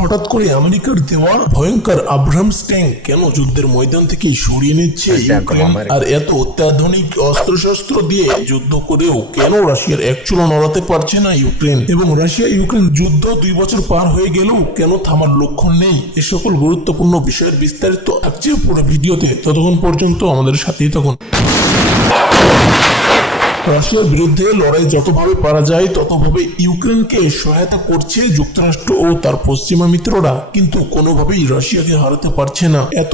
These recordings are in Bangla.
হঠাৎ করে আমেরিকার দেওয়া ভয়ঙ্কর আব্রাহামস ট্যাঙ্ক কেন যুদ্ধের ময়দান থেকে সরিয়ে নিচ্ছে ইউক্রেন? আর এত অত্যাধুনিক অস্ত্রশস্ত্র দিয়ে যুদ্ধ করেও কেন রাশিয়ার এক চুলো নড়াতে পারছে না ইউক্রেন? এবং রাশিয়া ইউক্রেন যুদ্ধ 2 বছর পার হয়ে গেলেও কেন থামার লক্ষণ নেই? এ সকল গুরুত্বপূর্ণ বিষয়ের বিস্তারিত থাকছে পুরো ভিডিওতে। ততক্ষণ পর্যন্ত আমাদের সাথেই থাকুন। রাশিয়ার বিরুদ্ধে লড়াই যতভাবে পারা যায় ততভাবে ইউক্রেনকে সহায়তা করছে যুক্তরাষ্ট্র ও তার পশ্চিমা মিত্ররা, কিন্তু কোনোভাবেই রাশিয়াকে হারাতে পারছে না। এত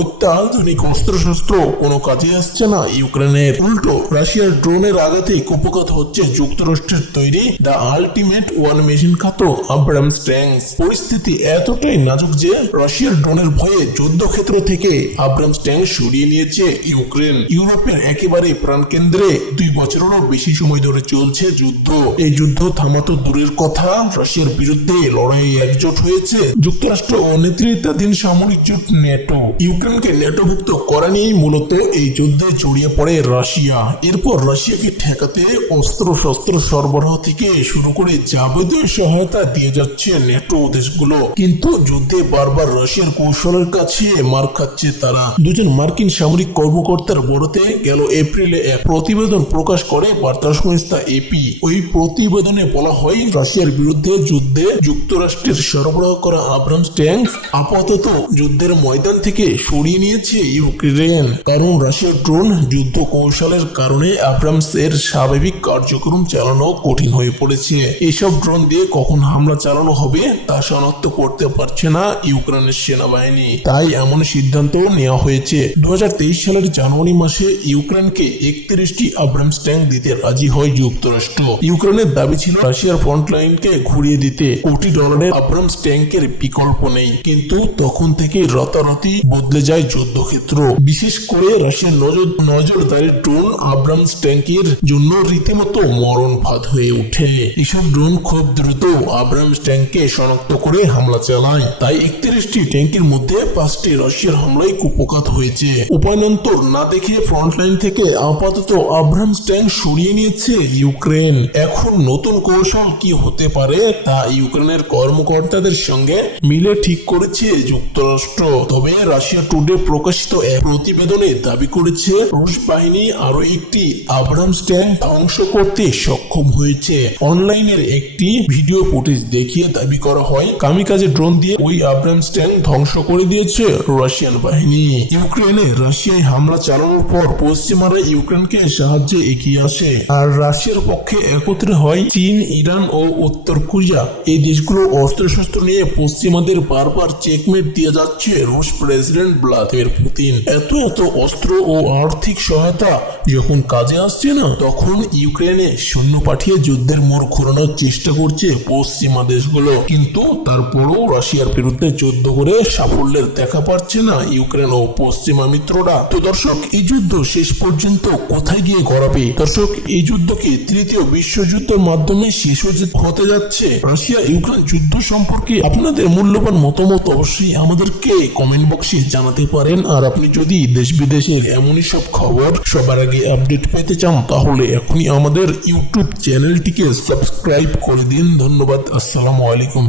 অত্যাধুনিক অস্ত্রশস্ত্র কোনো কাজে আসছে না ইউক্রেনের। উল্টো রাশিয়ার ড্রোনের আঘাতে কুপকাত হচ্ছে যুক্তরাষ্ট্রের তৈরি দ্য আল্টিমেট ওয়ান মেশিন খ্যাত আব্রাহামস ট্যাঙ্কস। পরিস্থিতি এতটাই নাজুক যে রাশিয়ার ড্রোনের ভয়ে যুদ্ধক্ষেত্র থেকে আব্রাহামস ট্যাঙ্ক সরিয়ে নিয়েছে ইউক্রেন। ইউরোপের একেবারে প্রাণকেন্দ্রে 2 বছরেরও বেশি সময় ধরে চলছে যুদ্ধ। এই যুদ্ধ থামাতো দূরের কথা, রাশিয়ার বিরুদ্ধে লড়াই একজোট হয়েছে যুক্তরাষ্ট্র ও নেতৃত্বাধীন সামরিক জোট ন্যাটো। ইউক্রেনকে ন্যাটোভুক্ত করা নিয়েই মূলত এই যুদ্ধে জড়িয়ে পড়ে রাশিয়া। এরপর রাশিয়াকে ঠেকাতে অস্ত্র শস্ত্র সরবরাহ থেকে শুরু করে যাবতীয় সহায়তা দিয়ে যাচ্ছে ন্যাটো দেশগুলো, কিন্তু যুদ্ধে বারবার রাশিয়ার কৌশলের কাছে মার খাচ্ছে তারা। দুজন মার্কিন সামরিক কর্মকর্তার বড়তে গেল এপ্রিলে এক প্রতিবেদন প্রকাশ করে বার্তা সংস্থা এপি। ওই প্রতিবেদনে বলা হয়, রাশিয়ার বিরুদ্ধে যুদ্ধে যুক্তরাষ্ট্রের সরবরাহ করা আব্রাহামস ট্যাঙ্ক আপাতত যুদ্ধের ময়দান থেকে সরিয়ে নিয়েছে ইউক্রেন, কারণ রাশিয়ার ড্রোন যুদ্ধ কৌশলের কারণে আব্রাহামস এর স্বাভাবিক কার্যক্রম চালানো কঠিন হয়ে পড়েছে। এসব ড্রোন দিয়ে কখন হামলা চালানো হবে তা শনাক্ত করতে পারছে না ইউক্রেনের সেনাবাহিনী। তাই এমন সিদ্ধান্ত নেওয়া হয়েছে। 2023 সালের জানুয়ারি মাসে ইউক্রেনকে 31টি আব্রাহামস ট্যাঙ্ক দিতে রাজি হয় যুক্তরাষ্ট্র। ইউক্রেনের দাবি ছিল রাশিয়ার ফ্রন্ট লাইনকে ঘুরিয়ে দিতে কোটি ডলারের আব্রাহামস ট্যাঙ্কের বিকল্প নেই, কিন্তু তখন থেকে রাতারাতি বদলে যায় যুদ্ধক্ষেত্র। বিশেষ করে রাশিয়ার নজরদারি ড্রোন আব্রাহামস ট্যাঙ্কের জন্য রীতিমতো মরণ ফাঁদ হয়ে ওঠে। এসব ড্রোন খুব দ্রুত আব্রাহামস ট্যাঙ্ককে শনাক্ত করে হামলা চালায়। তাই 31টি ট্যাঙ্কের মধ্যে 5টি রাশিয়ার হামলায় কুপকাত হয়েছে। উপায়ন্তর না দেখে ফ্রন্ট লাইন থেকে আপাতত আব্রাহামস ট্যাঙ্ক সরিয়ে নিয়েছে ইউক্রেন। এখন নতুন কৌশল কি হতে পারে তা ইউক্রেনের কর্মকর্তাদের সঙ্গে মিলে ঠিক করেছে যুক্তরাষ্ট্র। তবে রাশিয়া টুডে প্রকাশিত এক প্রতিবেদনে দাবি করেছে রুশ বাহিনী আরো একটি আব্রাহামস ট্যাঙ্ক ধ্বংস করতে সক্ষম হয়েছে। অনলাইনের একটি ভিডিও ফুটেজ দেখিয়ে দাবি করা হয়, কামিকাজে ড্রোন দিয়ে ওই আব্রাহামস ট্যাঙ্ক ধ্বংস করে দিয়েছে রাশিয়ান বাহিনী। ইউক্রেনে রাশিয়ায় হামলা চালানোর পর পশ্চিমারা ইউক্রেনকে সাহায্যে এগিয়ে আসে, আর রাশিয়ার পক্ষে একত্রে হয় চীন, ইরান ও উত্তর কোরিয়া। এই দেশগুলো অস্ত্রশস্ত্র নিয়ে পশ্চিমাদের বারবার চেকমেট দিয়ে যাচ্ছে রুশ প্রেসিডেন্ট ভ্লাদিমির পুতিন। এত অস্ত্র ও আর্থিক সহায়তা যখন কাজে আসছে না, তখন ইউক্রেনে সৈন্য পাঠিয়ে যুদ্ধের মোড় ঘোরানোর চেষ্টা করছে পশ্চিমা দেশগুলো। কিন্তু তারপরও রাশিয়ার বিরুদ্ধে যুদ্ধ করে সাফল্যের দেখা পাচ্ছে না ইউক্রেন ও পশ্চিমা মিত্ররা। তো দর্শক, এই যুদ্ধ শেষ পর্যন্ত কোথায় গিয়ে গড়াবে? দর্শক, এই যুদ্ধ কি তৃতীয় বিশ্বযুদ্ধের মাধ্যমে শেষ হতে যাচ্ছে? রাশিয়া ইউক্রেন যুদ্ধ সম্পর্কে আপনাদের মূল্যবান মতামত অবশ্যই আমাদেরকে কমেন্ট বক্সে জানাতে পারেন। আর আপনি যদি দেশ বিদেশের এমনই সব খবর সবার আগে আপডেট পেতে চান, তাহলে এখনই আমাদের ইউটিউব চ্যানেলটিকে সাবস্ক্রাইব করে দিন। ধন্যবাদ। আসসালামু আলাইকুম।